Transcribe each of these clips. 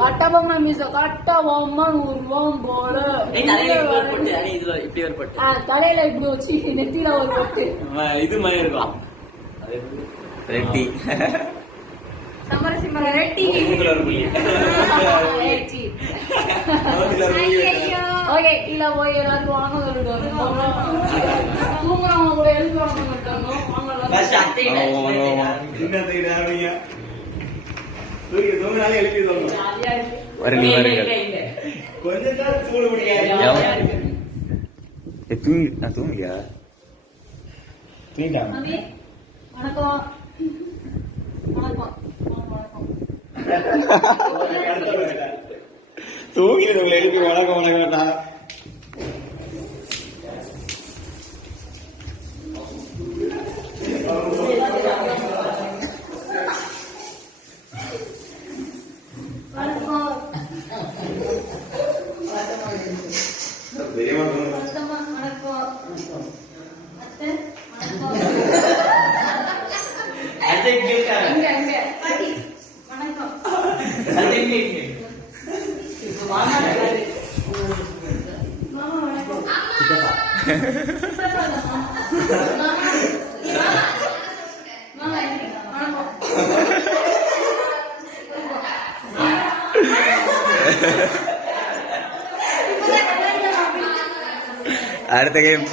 கட்டபொம்மன் மீச கட்டபொம்மன் உருவம் போல தலையில இப்படி வச்சு நெத்தியில ஒரு பொட்டு இது மாதிரி இருக்கும் ரெட்டி சமரசிம்ம ரெட்டி ஓகே இல்ல போய் எல்லாரும் வாங்க சொல்லிட்டு தூங்குறவங்க கூட எழுந்து வாங்க தூங்கியா வணக்கம் தூங்கிட்டு உங்களை எழுப்பி வணக்கம் வணக்கம் வேண்டாம் அடுத்த கேம்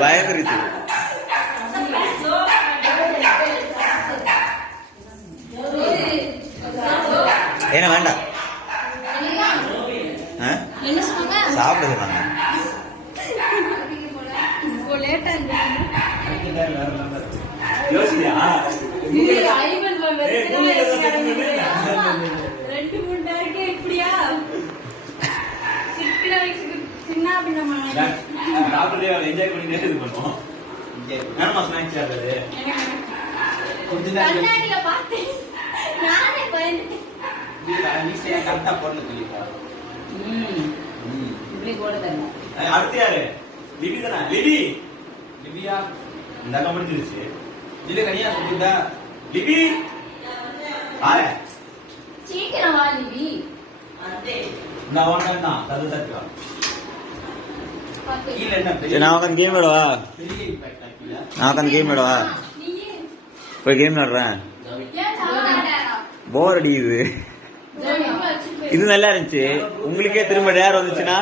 பயந்துருச்சு ஏன்னா வேண்டாம் சாப்பிடுது என்ஜாய் பண்ணிட்டே இது பண்ணுவோம் அடுத்து யாரு லிபி தானே லிபி லிபியா இந்த முடிஞ்சிருச்சு இல்ல கனியா சொல்லிட்டா லிபி ஆரே சீக்கிரம் வா லிபி நான் ஒண்ணா தது தட்டுவா கீழ என்ன நான் உட்கார்ந்து கேம் விடுவா நான் உட்கார்ந்து கேம் விடுவா போய் கேம் விடுறேன் போர் அடிக்குது இது நல்லா இருந்துச்சு உங்களுக்கே திரும்ப டேர் வந்துச்சுன்னா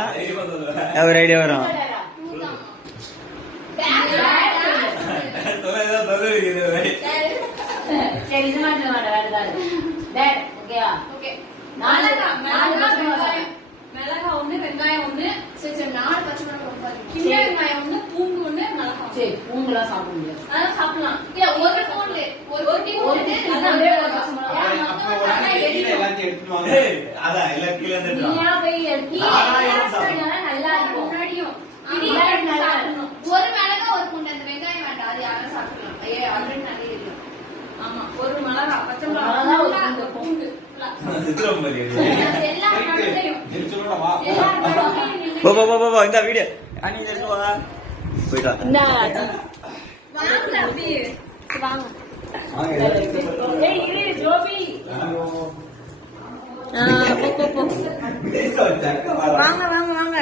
ஒரு ஐடியா வரும் மிளகா ஒண்ணு வெங்காயம் ஒண்ணு சரி 4 பச்சை மிளகாய் சின்ன வெங்காயம் ஒண்ணு பூண்டு ஒண்ணு மிளகா சரி பூண்டுலாம் சாப்பிட முடியாது அதெல்லாம் சாப்பிடலாம் இல்ல ஒரு பூண்டு ஒரு டீ போட்டு அதே ஒரு பச்சை மிளகாய் எல்லாத்தையும் எடுத்துட்டு வாங்க அத எல்லாம் கீழ இருந்து நீயா போய் எடுத்து நல்லா இருக்கும் முன்னாடியும் நல்லா இருக்கும் ஒரு மிளகாய் ஒரு பூண்டு அந்த வெங்காயம் வேண்டாம் அது யாரும் சாப்பிடலாம் ஆல்ரெடி நல்லா இருக்கு ஆமா ஒரு மிளகாய் பச்சை மிளகாய் அந்த பூண்டு இந்த வீடியோ வாங்க வாங்க வாங்க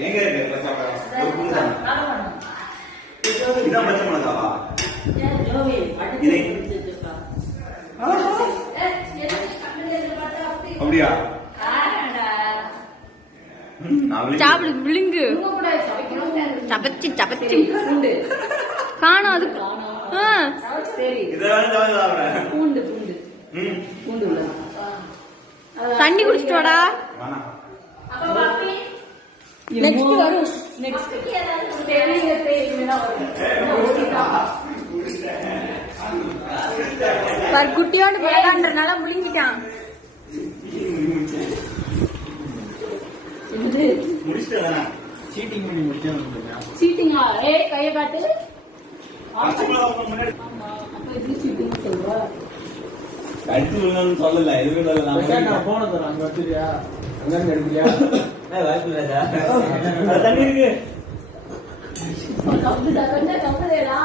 எங்க இருக்கு இதான் பச்சை மிளகாவா அப்படியா சாப்பிடு விழுங்கு சபச்சி சபச்சி காணும் அது பூண்டு பூண்டு பூண்டு உள்ள தண்ணி குடிச்சிட்டு வாடா நெக்ஸ்ட் வரும் நெக்ஸ்ட் குட்டியோடு விளையாடுறதுனால முழுங்கிட்டான் சீட்டிங் பண்ணி முடிச்சேன். சீட்டிங்கா? ஏய் கைய காட்டு. ஆச்சுங்களா உங்க முன்னாடி ஆமா. அப்ப இது சீட்டிங் சொல்றா. கடிச்சு விழுந்தாலும் சொல்லல எதுவுமே சொல்லல பேசாம நான் போன தரேன். அங்க வச்சிருக்கியா? அங்க இருந்து எடுக்கறியா? வாய்ப்பு இல்லடா தண்ணி இருக்கு கம்புடா கொஞ்சம் கம்புடா.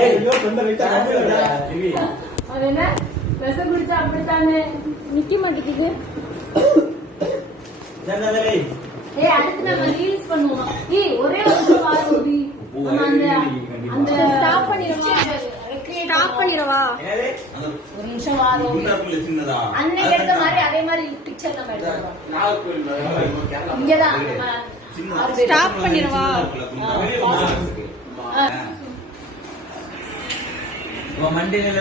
ஏய் ஐயோ சொந்த வெச்சா கம்பெனிடா. அது என்ன? விஷம் குடிச்சா அப்படித்தானே நிக்க மாட்டேங்குது. ஜனதலை ஏய் அடுத்து நம்ம ரீல்ஸ் பண்ணுவோம். ஏய் ஒரே ஒரு நிமிஷம் வா கோபி. நம்ம அந்த ஸ்டாப் பண்ணிரவா? ஸ்டாப் பண்ணிரவா? என்னது ஒரு நிமிஷம் வா கோபி. குண்டாக்குள்ள சின்னதா அன்னைக்கு எடுத்த மாதிரி அதே மாதிரி பிக்சர் நம்ம எடுத்துறோம். நாகர்கோவில் கேரளா. இங்கதான் ஸ்டாப் பண்ணிரவா? மண்டியில